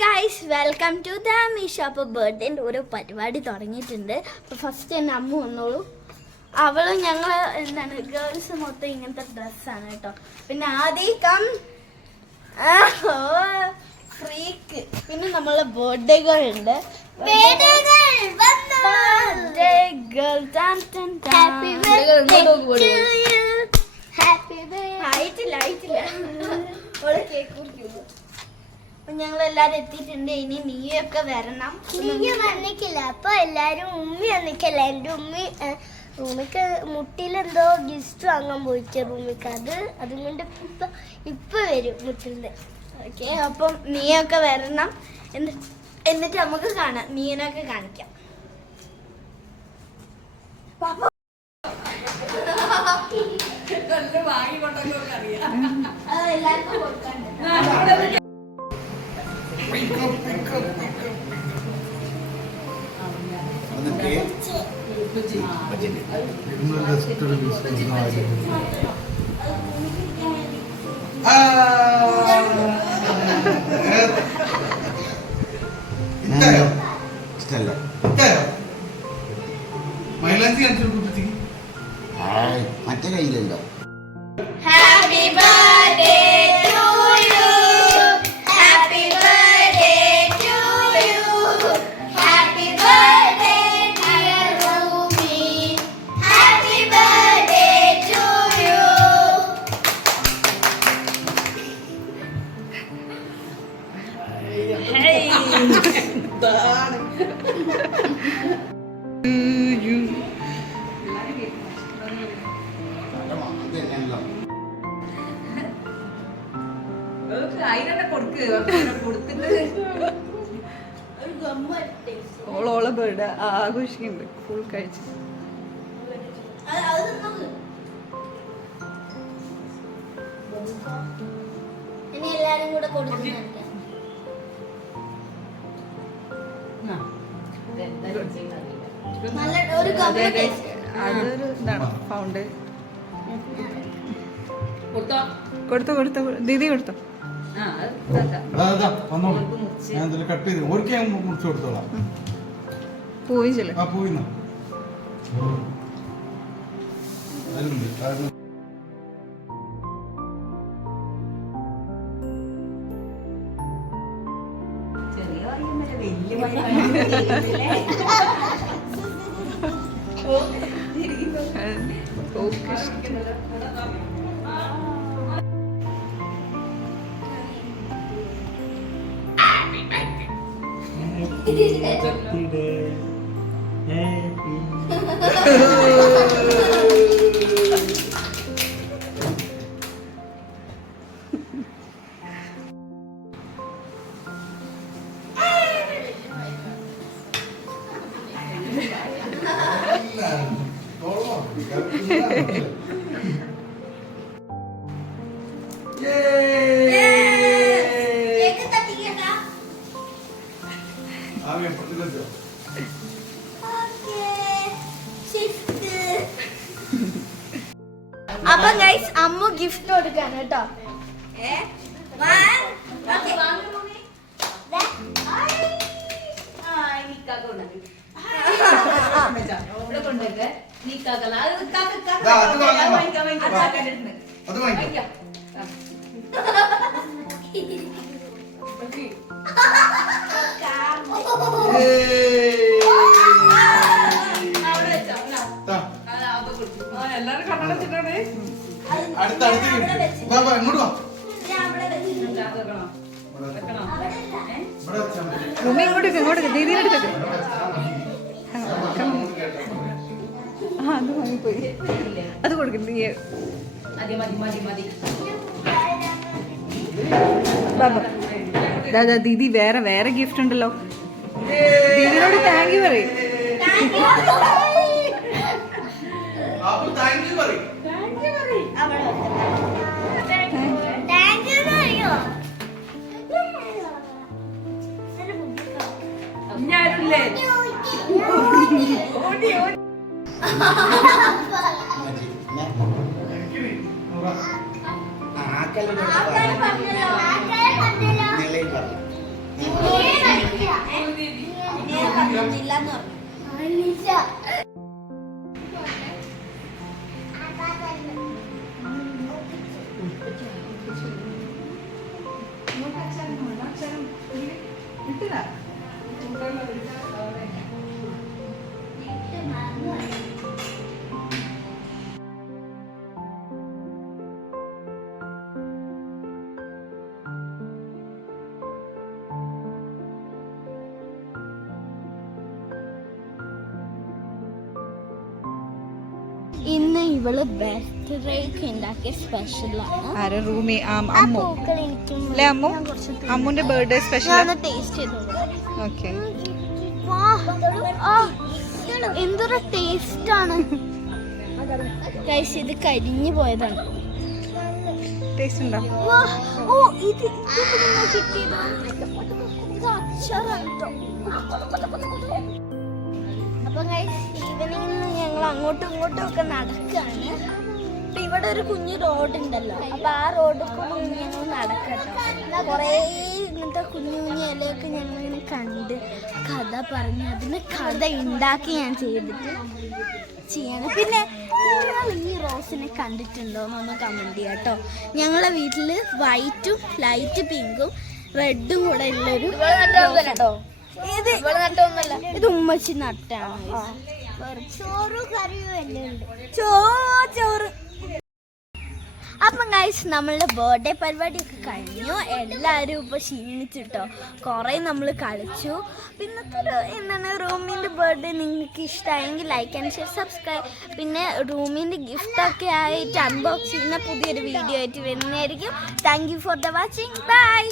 Guys welcome to the Meesha. അപ്പോൾ ബർത്ത്ഡേൻ്റെ ഓരോ പരിപാടി തുടങ്ങിയിട്ടുണ്ട്. അപ്പോൾ ഫസ്റ്റ് തന്നെ അമ്മ വന്നോളൂ. അവളും ഞങ്ങൾ എന്താണ് ഗേൾസ് മൊത്തം ഇങ്ങനത്തെ ഡ്രസ്സാണ് കേട്ടോ. പിന്നെ ആദ്യം ഫ്രീക്ക്. പിന്നെ നമ്മളെ ബർത്ത്ഡേ ഗേൾ ഉണ്ട്. ഞങ്ങൾ എല്ലാരും എത്തിയിട്ടുണ്ട്. ഇനി നീയൊക്കെ വരണം. നീ വന്നിക്കില്ല. അപ്പൊ എല്ലാരും ഉമ്മി വന്നിക്കല്ല. എന്റെ ഉമ്മി റൂമിക്ക് മുട്ടിലെന്തോ ഗിഫ്റ്റ് വാങ്ങാൻ പോയിച്ച റൂമിക്ക്. അതുകൊണ്ട് ഇപ്പൊ വരും മുട്ടിന്റെ. ഓക്കെ, അപ്പം നീയൊക്കെ വരണം. എന്നിട്ട് നമുക്ക് കാണാം. നീനൊക്കെ കാണിക്കാം. എല്ലാവർക്കും കൊടുക്കാണ്ട്. മറ്റേ കയ്യിലുണ്ടോ? Happy birthday to you. Happy birthday to you. Happy birthday dear Rumi. Happy birthday to you. ഓളോളെ ബർത്ത്ഡേ ആഘോഷിക്കുന്നുണ്ട്. ഫുൾ കഴിച്ചു. ഇനി എല്ലാരും കൂടെ കൊടുക്കുന്നുണ്ട്. നല്ല ഒരു അതൊരു ഇതാണ് ഫൗണ്ട്. കൊടുത്തോ ദീദി കൊടുത്തോ. കട്ട് ചെയ്ത് ഓർക്ക് ഞാൻ മുറിച്ചു കൊടുത്തോളാം. പോയി ചെല്ലേ. ആ പോയിന്നോ അപ്പൊ ഗൈസ് അമ്മു ഗിഫ്റ്റ് കൊടുക്കാണ് കേട്ടോ. എല്ലാരും കണ്ണടച്ചിട്ടാണ്. ഇങ്ങോട്ട് വാ. ഉമ്മ ഇങ്ങോട്ട് ദീദിയുടെ അടുത്തൊക്കെ. അത് വാങ്ങിപ്പോയി. അത് കൊടുക്കണ്ട. ദീദി വേറെ ഗിഫ്റ്റ് ഉണ്ടല്ലോ. ദീദിനോട് താങ്ക് യു പറയും. ഞാനില്ലേ ആക്കല്ലേ ആൾക്കാര് പറഞ്ഞല്ലോ. നിലയിൽ പറഞ്ഞു. കാണുന്നില്ല എന്ന് പറഞ്ഞു. ഇന്ന് ഇവള് ബർത്ത്ഡേക്ക് ഉണ്ടാക്കിയ സ്പെഷ്യലാണ്. ആര്? റൂമി അമ്മു അല്ലേ? അമ്മു അമ്മുന്റെ ബർത്ത്ഡേ സ്പെഷ്യൽ ടേസ്റ്റ് ചെയ്തു. ഓക്കെ. എന്തൊരു ടേസ്റ്റ് ആണ് ഗൈസ്. ഇത് കരിഞ്ഞു പോയതാണ്. ടേസ്റ്റ് ഉണ്ടോ? ഓ ഇത് കിട്ടിയത് ഇത് അച്ചാറാണ് ട്ടോ. അപ്പൊ ഗൈസ് ഈവനിങ്ങിൽ ഞങ്ങൾ അങ്ങോട്ടും ഇങ്ങോട്ടും ഒക്കെ നടക്കാണ്. അപ്പൊ ഇവിടെ ഒരു കുഞ്ഞു റോഡ് ഉണ്ടല്ലോ, അപ്പൊ ആ റോഡിൽ കൂടെ ഞങ്ങൾ നടക്കട്ടോ. കുറേ ഇങ്ങനത്തെ കുഞ്ഞു കുഞ്ഞു ഇലയൊക്കെ ഞങ്ങൾ ഇങ്ങനെ കണ്ട് കഥ പറഞ്ഞ് അതിന് കഥ ഉണ്ടാക്കി ഞാൻ ചെയ്യണം. പിന്നെ നിങ്ങൾ ഈ റോസിനെ കണ്ടിട്ടുണ്ടോ എന്നൊന്ന് കമന്റ് ചെയ്യാം കേട്ടോ. ഞങ്ങളെ വീട്ടിൽ വൈറ്റും ലൈറ്റ് പിങ്കും റെഡും കൂടെ ഉള്ളൊരു ഇത് ഉമ്മച്ചി നട്ടാണ്. ചോറും കറിയും എല്ലാം ഉണ്ട്. ചോറ്. അപ്പം ഗൈസ് നമ്മളുടെ ബർത്ത്ഡേ പരിപാടിയൊക്കെ കഴിഞ്ഞു. എല്ലാവരും ഇപ്പോൾ ക്ഷീണിച്ചിട്ടോ. കുറേ നമ്മൾ കളിച്ചു. പിന്നത്തെ ഒരു എന്താണ് റൂമിൻ്റെ ബർത്ത്ഡേ നിങ്ങൾക്ക് ഇഷ്ടമായെങ്കിൽ ലൈക്ക് ആൻഡ് ഷെയർ സബ്സ്ക്രൈബ്. പിന്നെ റൂമിൻ്റെ ഗിഫ്റ്റൊക്കെ ആയിട്ട് അൺബോക്സ് ചെയ്യുന്ന പുതിയൊരു വീഡിയോ ആയിട്ട് വരുന്നതായിരിക്കും. Thank you for the watching. By.